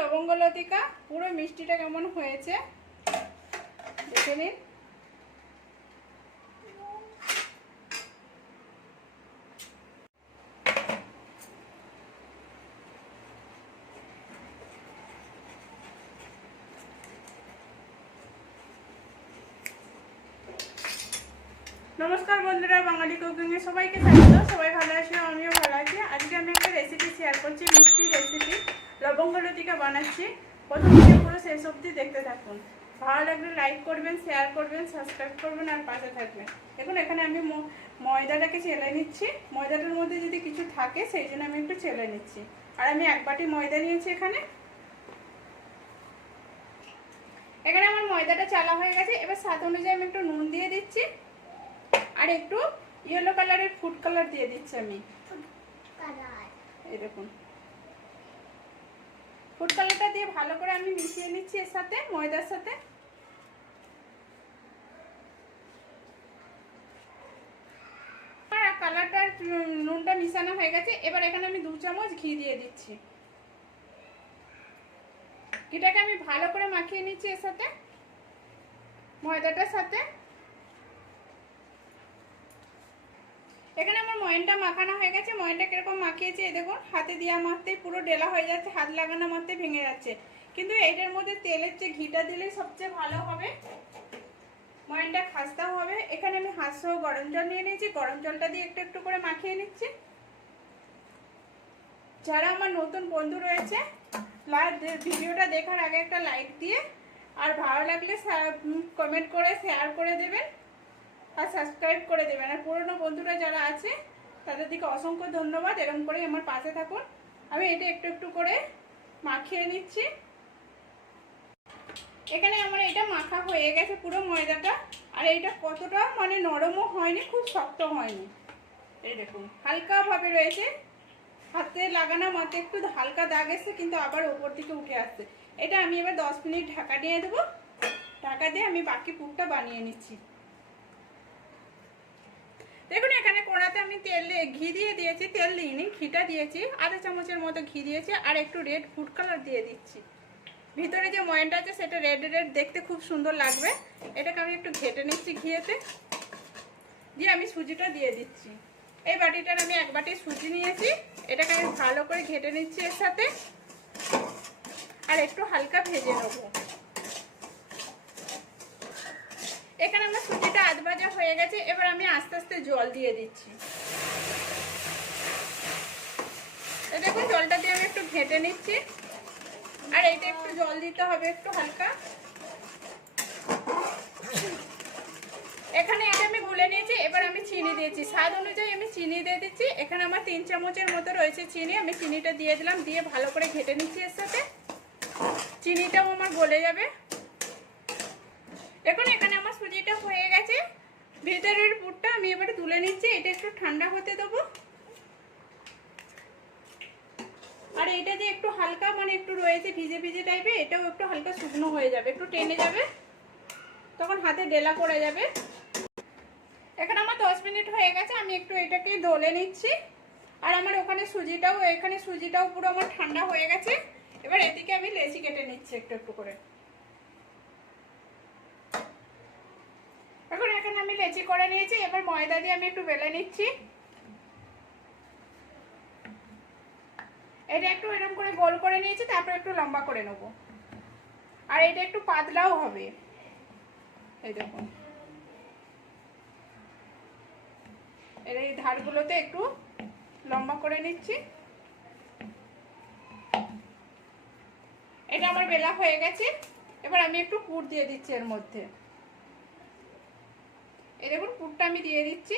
লবঙ্গ লতিকা পুরো মিষ্টিটা কেমন হয়েছে? দেখে নিন। নমস্কার বন্ধুরা, বাঙালি কুকিংয়ে সবাইকে স্বাগত। সবাই ভালো আছে? আমিও ভালো আছি। আজকে আমি একটা রেসিপি শেয়ার করছি মিষ্টি রেসিপি লবঙ্গ লতিকা বানাচ্ছি। প্রথম পুরো শেষ অবধি দেখতে থাকুন। ভালো লাগলে লাইক করবেন শেয়ার করবেন সাবস্ক্রাইব করবেন আর পাশে থাকবেন। দেখুন, এখানে আমি ময়দাটাকে চেলে নিচ্ছি। ময়দাটার মধ্যে যদি কিছু থাকে, সেই জন্য আমি একটু চেলে নিচ্ছি। আর আমি এক বাটি ময়দা নিয়েছি এখানে। এখানে আমার ময়দাটা চালা হয়ে গেছে। এবার স্বাদ অনুযায়ী আমি একটু নুন দিয়ে দিচ্ছি। আর একটু ইয়েলো কালারের ফুড কালার দিয়ে দিচ্ছি আমি। দেখুন। ফুড কালারটা দিয়ে ভালো করে আমি মিশিয়ে নিচ্ছি এর সাথে, ময়দার সাথে। কালারটা নুনটা মিশানো হয়ে গেছে। এবার এখানে আমি দু চামচ ঘি দিয়ে দিচ্ছি। ঘিটাকে আমি ভালো করে মাখিয়ে নিচ্ছি এর সাথে, ময়দাটার সাথে। এখানে আমার ময়নটা মাখানো হয়ে গেছে। ময়নটা কীরকম মাখিয়েছি, এই দেখুন, হাতে দেওয়া মারতেই পুরো ডেলা হয়ে যাচ্ছে, হাত লাগানো মারতে ভেঙে যাচ্ছে। কিন্তু এইটার মধ্যে তেলের চেয়ে ঘিটা দিলে সবচেয়ে ভালো হবে, ময়নটা খাস্তাও হবে। এখানে আমি হাত সহ গরম জল নিয়ে নিয়েছি। গরম জলটা দিয়ে একটু একটু করে মাখিয়ে নিচ্ছি। যারা আমার নতুন বন্ধু রয়েছে ভিডিওটা দেখার আগে একটা লাইক দিয়ে, আর ভালো লাগলে কমেন্ট করে শেয়ার করে দেবেন। আর সাবস্ক্রাইব করে দেবেন। আর পুরনো বন্ধুরা যারা আছে, তাদের দিকে অসংখ্য ধন্যবাদ। এরকম করে আমার পাশে থাকুন। আমি এটা একটু একটু করে মাখিয়ে নিচ্ছি। এখানে আমার এটা মাখা হয়ে গেছে পুরো ময়দাটা। আর এইটা কতটা মানে নরমও হয়নি, খুব শক্ত হয়নি। এই দেখুন, হালকাভাবে রয়েছে। হাতে লাগানো মতে একটু হালকা দাগ এসছে, কিন্তু আবার ওপর দিকে উঠে আসছে। এটা আমি এবার দশ মিনিট ঢাকা দিয়ে দেবো। ঢাকা দিয়ে আমি বাকি পুরটা বানিয়ে নিচ্ছি। দেখুন, এখানে কোড়াতে আমি তেল ঘি দিয়ে দিয়েছি, তেল দিইনি, ঘিটা দিয়েছি, আধা চামচের মতো ঘি দিয়েছি, আর একটু রেড ফুড কালার দিয়ে দিচ্ছি। ভিতরে যে ময়নটা আছে, সেটা রেড রেড দেখতে খুব সুন্দর লাগবে। এটাকে আমি একটু ঘেটে নিচ্ছি ঘিয়েতে। দিয়ে আমি সুজিটা দিয়ে দিচ্ছি। এই বাটিটার আমি এক বাটি সুজি নিয়েছি। এটাকে আমি ভালো করে ঘেটে নিচ্ছি এর সাথে। আর একটু হালকা ভেজে নেব। এখানে আমার সুজিটা আধ ভাজা হয়ে গেছে, এবার আমি আস্তে আস্তে জল দিয়ে দিচ্ছি। দেখুন, জলটা দিয়ে আমি একটু ঘেটে নিচ্ছি। আর এইটা একটু জল দিতে হবে একটু হালকা। এখানে এটা আমি গুলে নিয়েছি, এবার আমি চিনি দিয়েছি। স্বাদ অনুযায়ী আমি চিনি দিয়ে দিচ্ছি। এখানে আমার তিন চামচের মতো রয়েছে চিনি, আমি চিনিটা দিয়ে দিলাম, দিয়ে ভালো করে ঘেটে নিচ্ছি এর সাথে। চিনিটাও আমার গলে যাবে। দেখুন, এখানে আমার সুজিটা হয়ে গেছে। ভেতরের পুরটা আমি এবারে তুলে নিচ্ছি, এটা একটু ঠান্ডা হতে দেবো। আর এটা যে একটু হালকা মানে একটু রয়েছে ভিজে ভিজে টাইপের এটাও একটু হালকা শুকনো হয়ে যাবে, একটু টেনে যাবে। তখন হাতে ডেলা পড়ে যাবে। এখানে আমার দশ মিনিট হয়ে গেছে, আমি একটু এটাকে দলে নিচ্ছি। আর আমার ওখানে সুজিটাও, এখানে সুজিটাও পুরো আমার ঠান্ডা হয়ে গেছে। এবার এদিকে আমি লেচি কেটে নিচ্ছি একটু একটু করে এখন এখানে আমি লেচি করে নিয়েছি, এবার ময়দা দিয়ে আমি একটু বেলে নিচ্ছি। এটা একটু এরকম করে গোল করে নিয়েছি, তারপর একটু লম্বা করে নেব। আর এটা একটু পাতলাও হবে। এই দেখুন। এর এই ধারগুলোতে একটু লম্বা করে নিচ্ছি। এটা আমার বেলা হয়ে গেছে, এবার আমি একটু পুর দিয়ে দিচ্ছি এর মধ্যে। এই দেখুন, পুরটা আমি দিয়ে দিচ্ছি।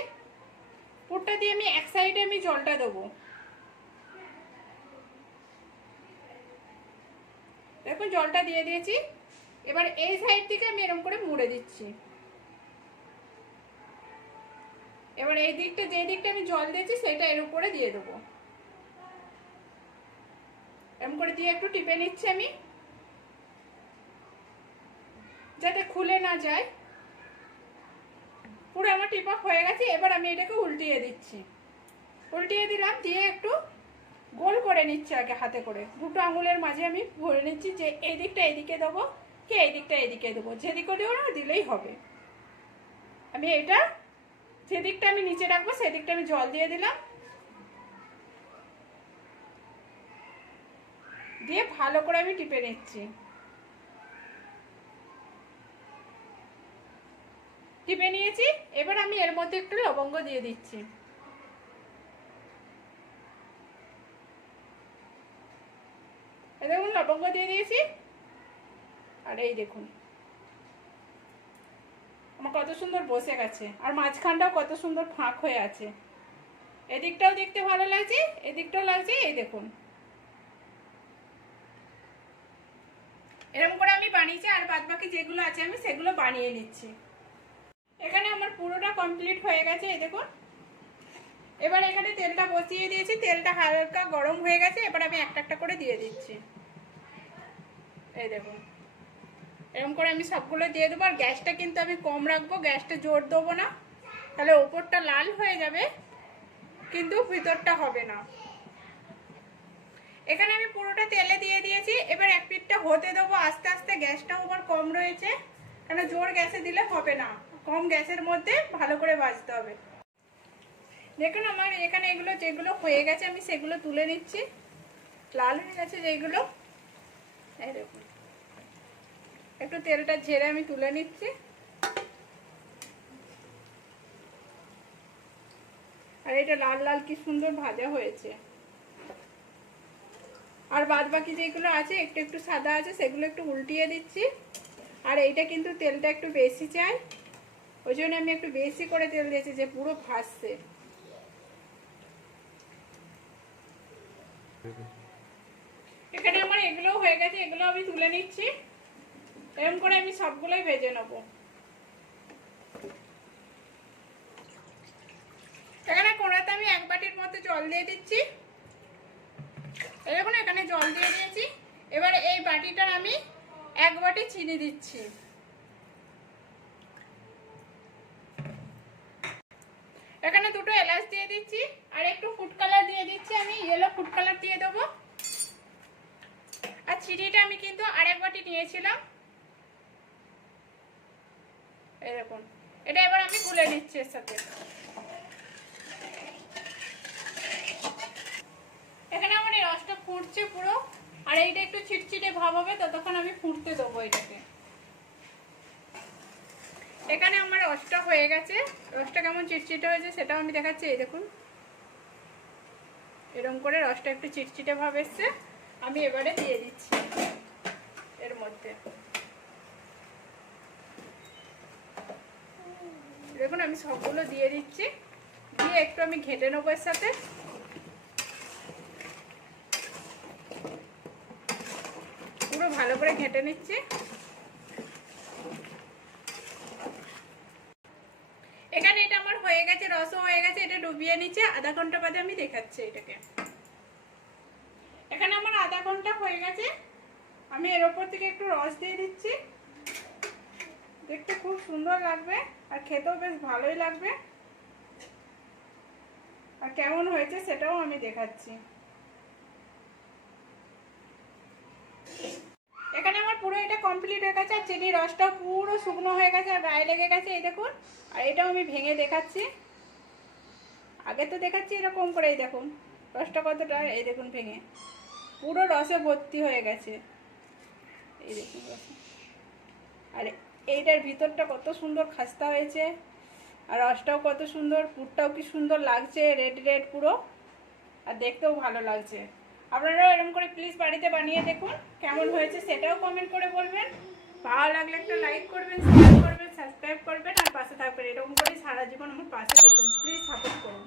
পুরটা দিয়ে আমি এক সাইডে আমি জলটা দেবো। দেখুন, জলটা দিয়ে দিয়েছি। এবার এই সাইড থেকে আমি এরকম করে মুড়ে দিচ্ছি। এবার এই দিকটা যে দিকটা আমি জল দিয়েছি, সেটা এর উপরে দিয়ে দেবো। এরকম করে দিয়ে একটু টিপে নিচ্ছি আমি। যাতে খুলে না যায়। পুরো আমার টিপা হয়ে গেছে, এবার আমি এটাকে উল্টিয়ে দিচ্ছি। উল্টিয়ে দিলাম, দিয়ে একটু গোল করে নিচ্ছি আগে হাতে করে। দুটো আঙুলের মাঝে আমি ভরে নিচ্ছি যে এই দিকটা এদিকে দেবো, কি এই দিকটা এদিকে দেবো। যেদিকে দেবো না দিলেই হবে। আমি এটা যে দিকটা আমি নিচে রাখব, সেদিকটা আমি জল দিয়ে দিলাম। দিয়ে ভালো করে আমি টিপে নিচ্ছি। টিপে নিয়েছি, এবার আমি এর মধ্যে একটু লবঙ্গ দিয়ে দিচ্ছি। দেখুন, লবঙ্গ দিয়ে দিয়েছি। আর এই দেখুন। আমার কত সুন্দর বসে গেছে, আর মাঝখানটাও কত সুন্দর ফাঁক হয়ে আছে। এদিকটাও দেখতে ভালো লাগছে, এদিকটাও লাগছে, এই দেখুন। এরকম করে আমি বানিয়েছি, আর বাদ বাকি যেগুলো আছে আমি সেগুলো বানিয়ে নিচ্ছি। এখানে আমার পুরোটা কমপ্লিট হয়ে গেছে, এই দেখুন। এবার এখানে তেলটা বসিয়ে দিয়েছি, তেলটা হালকা গরম হয়ে গেছে, এবার আমি একটা একটা করে দিয়ে দিচ্ছি। এই দেখুন। এরকম করে আমি সবগুলো দিয়ে দেবো, আর গ্যাসটা কিন্তু আমি কম রাখব, গ্যাসটা জোর দেবো না। তাহলে ওপরটা লাল হয়ে যাবে, কিন্তু ভিতরটা হবে না। এখানে আমি পুরোটা তেলে দিয়ে দিয়েছি, এবার এক পিঠটা হতে দেবো, আস্তে আস্তে গ্যাসটাও আমার কম রয়েছে, কেন জোর গ্যাসে দিলে হবে না। কম গ্যাসের মধ্যে ভালো করে ভাজতে হবে। দেখুন আমার এখানে এগুলো যেগুলো হয়ে গেছে, আমি সেগুলো তুলে নিচ্ছি। লাল হয়ে গেছে যেগুলো। একটু তেলটা ঝেড়ে আমি তুলে নিচ্ছি। আর এটা লাল লাল কি সুন্দর ভাজা হয়েছে। আর বাদ বাকি যেগুলো আছে, একটু একটু সাদা আছে, সেগুলো একটু উল্টিয়ে দিচ্ছি। আর এইটা কিন্তু তেলটা একটু বেশি চাই। ওই জন্য আমি একটু বেশি করে তেল দিয়েছি, যে পুরো ভাসছে এখানে আমার এগুলোও হয়ে গেছে, এগুলো আমি তুলে নিচ্ছি। এরকম করে আমি সবগুলোই ভেজে নেব। এখানে কোনাতে আমি এক বাটির মতো জল দিয়ে দিচ্ছি। দেখুন, এখানে জল দিয়ে দিয়েছি। এবার এই বাটিটার আমি এক বাটি চিনি দিচ্ছি এখানে দুটো এলাচ দিয়ে দিচ্ছি, আর একটু ফুড কালার দিয়ে দিচ্ছি আমি ইয়েলো ফুড কালার দিয়ে দেবো। আর চিনিটা আমি কিন্তু আরেক বাটি নিয়েছিলাম। দেখুন, এটা এবার আমি গুলে নিচ্ছি এর সাথে। এখানে আমার এই রসটা ফুটছে পুরো, আর এইটা একটু চিটচিটে ভাব হবে, ততক্ষণ আমি ফুটতে দেবো এটাকে। এখানে আমার রসটা হয়ে গেছে। রসটা কেমন চিটচিটে হয়েছে সেটাও আমি দেখাচ্ছি, এই দেখুন। এরকম করে রসটা একটু চিটচিটে ভাব এসছে, আমি এবারে দিয়ে দিচ্ছি এর মধ্যে। দেখুন, আমি সবগুলো দিয়ে দিচ্ছি। দিয়ে একটু আমি ঘেটে নেব এর সাথে। পুরো ভালো করে ঘেটে নিচ্ছি। এখানে এটা আমার হয়ে গেছে, রসও হয়ে গেছে, এটা ডুবিয়ে নিচ্ছে আধা ঘণ্টা বাদে আমি দেখাচ্ছি এটাকে। এখানে আমার আধা ঘণ্টা হয়ে গেছে, আমি এর ওপর থেকে একটু রস দিয়ে দিচ্ছি। দেখতে খুব সুন্দর লাগবে, আর খেতেও বেশ ভালোই লাগবে। আর কেমন হয়েছে সেটাও আমি দেখাচ্ছি এখানে আমার পুরো হয়ে গেছে আর চিনির রসটা পুরো শুকনো হয়ে গেছে আর গায়ে লেগে গেছে, এই দেখুন। আর এটাও আমি ভেঙে দেখাচ্ছি। আগে তো দেখাচ্ছি এরকম করে এই দেখুন। রসটা কতটা, এই দেখুন ভেঙে। পুরো রসে ভর্তি হয়ে গেছে। এই দেখুন রস। আর এইটার ভিতরটা কত সুন্দর খাস্তা হয়েছে। আর রসটাও কত সুন্দর, পুরটাও কি সুন্দর লাগছে, রেড রেড পুরো। আর দেখতেও ভালো লাগছে। আপনারাও এরকম করে প্লিজ বাড়িতে বানিয়ে দেখুন, কেমন হয়েছে সেটাও কমেন্ট করে বলবেন। ভালো লাগলে একটা লাইক করবেন শেয়ার করবেন সাবস্ক্রাইব করবেন, আর পাশে থাকবেন। এরকম করে সারা জীবন আমার পাশে থাকুন। প্লিজ সাপোর্ট করুন।